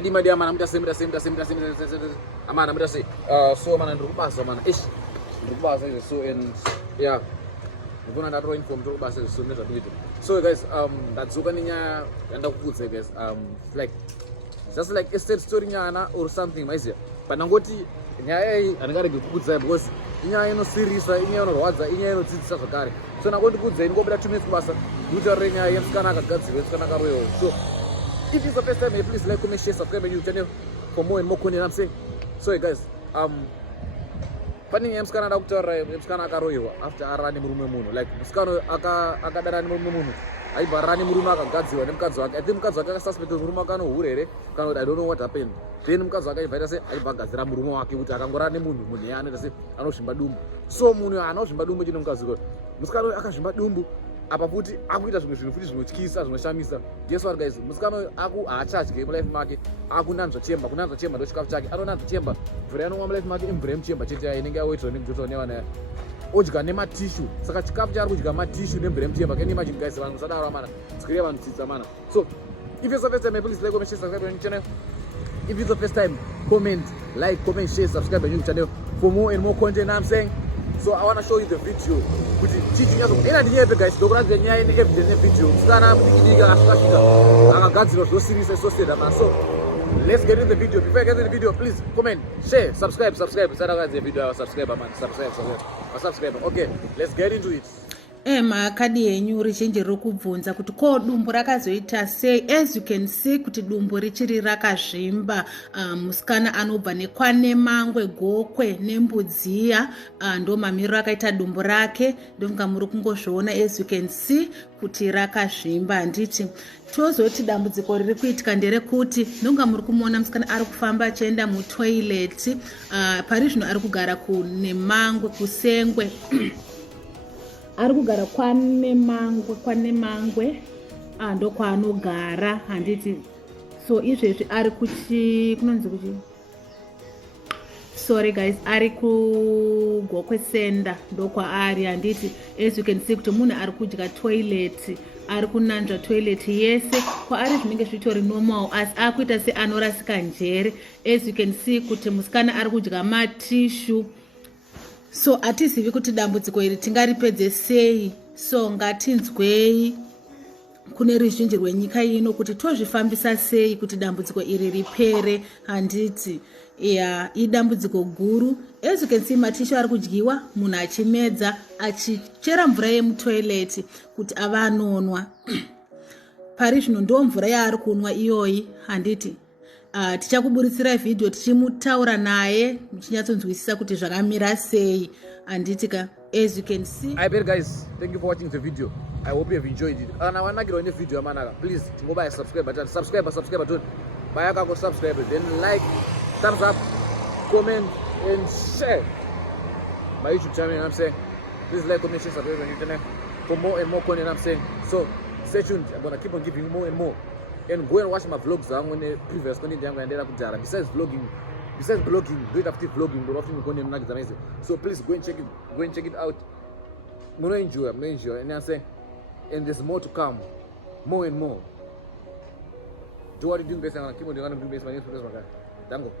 madi amana mutase amana mutase so mana ndikubasa mana ndikubasa izvo so and yeah ndikona ndatoro inform ndikubasa izvo so ndezvakuita so guys ndadzoka nenyaya yandakukudza guys like just like a sad story nyana or something maiziya but ndangoti nyaya iyi handingarege kukudzai because inyaya inosirisa inyaya inorwadza inyaya inodzidzisa zvakare so ndakondikudzai ndingobuda 2 minutes kubasa ndikutaurire nyaya yemusikana akagadzirwa musikana akaroyewo so if it's the first time, please like, comment, share, subscribe my YouTube channel for more and more content. I'm saying. So guys, funny mskana ndakutaura mskana akaroyewa after arani murume munhu like mskana akadana murume munhu aibva arani murume akagadzirwa nemukadzi wake. I think mukadzi wake akasuspect murume wake anohura here kana kuti I don't know what happened. Then mukadzi wake aibva se aibva agadzira murume wake kuti akangorana nemunhu yaanoita se anozvimba dumbu. So munhu anozvimba dumbu chine mukadzi wake. Musikana akazvimba dumbu apa futi akuita zvimwe zvinhu futi zvinotyisa zvinoshamisa. Guess what guys, musikana haachadye mulife make, akunanzva chemba. Kunanzva chemba ndo chikafu chake. Anonanzva chemba, mvura yanomwa mulife make imvura yemuchemba chete inenge yawetirwa nekujotswa nevana ya odya nematishu. Saka chikafu chaari kudya matishu nemvura yemuchemba. Can you imagine guys, vanhu musadaro mana, dzikirai vanhu tsitsa mana. So if it's the first time, please like, comment, share, subscribe my channel. If it's the first time, comment, like, comment, share, subscribe my YouTube channel for more and more content. I'm saying. So I want to show you the video. Kuti chichi nyazo ina ndiyepe guys ndokuratidza nyaya ine evidence video. Musikana mudikidika akasvika akagadzirwa zvosirisa soseda man. So let's get in the video. Before I get in the video, please comment, share, subscribe. Sadakadze video subscribe man. Subscribe. Okay, let's get into it. Makadi yenyu richenje rokubvunza kuti ko dumbu rakazoita sei. As you can see kuti dumbu richiri rakazvimba. Musikana anobva nekwane mangwe gokwe nembudziya ndo mamiriro akaita dumbu rake. Ndonga muri kungozviona as you can see kuti rakazvimba. Handiti tozoti dambudziko riri kuitika nderekuti ndonga muri kumuona musikana ari kufamba achienda mutoilet. Pari zvino ari kugara kune mangwe kusengwe. Ari kugara kwane mangwe ndo kwaanogara. Handiti so izvezvi ari kunonzi kuti sorry guys, ari kugokwe senda ndo kwaari. Handiti as you can see kuti munhu ari kudya toilet, ari kunanzva toilet yese kwaari zvinenge zvitori normal asi akuita se anorasika njere. As you can see kuti musikana ari kudya matishu. So hatizivi kuti dambudziko iri tingaripedze sei. So ngatinzwei kune ruzhinji rwenyika ino kuti tozvifambisa sei kuti dambudziko iri ripere. Handiti idambudziko guru. As you can see matishu ari kudyiwa, munhu achimedza achichera mvura yemutoilet kuti ava anonwa. Pari zvino ndo mvura yaari kunwa iyoyi. Handiti tichakuburitsira video tichimutaura naye muchinyatsonzwisisa kuti zvakamira sei. Handitika as you can see. I bet guys, thank you for watching the video. I hope you have enjoyed it. Kana wanakira ne video yamanaka, please tingobaya subscribe button, subscribe button. Baya kako subscribe, then like, thumbs up, comment and share my YouTube channel. I'm saying, please like, comment, share, subscribe my YouTube channel for more and more content. I'm saying, so stay tuned. I'm gonna keep on giving you more and more. And go and watch my vlogs on the previous content I'm going to do. Besides blogging, do it after vlogging, but often going to. So please go and check it out. I'm enjoy. And I'm saying, and there's more to come, more and more. Do what you do best. I'm gonna keep on doing best. My name is Dango.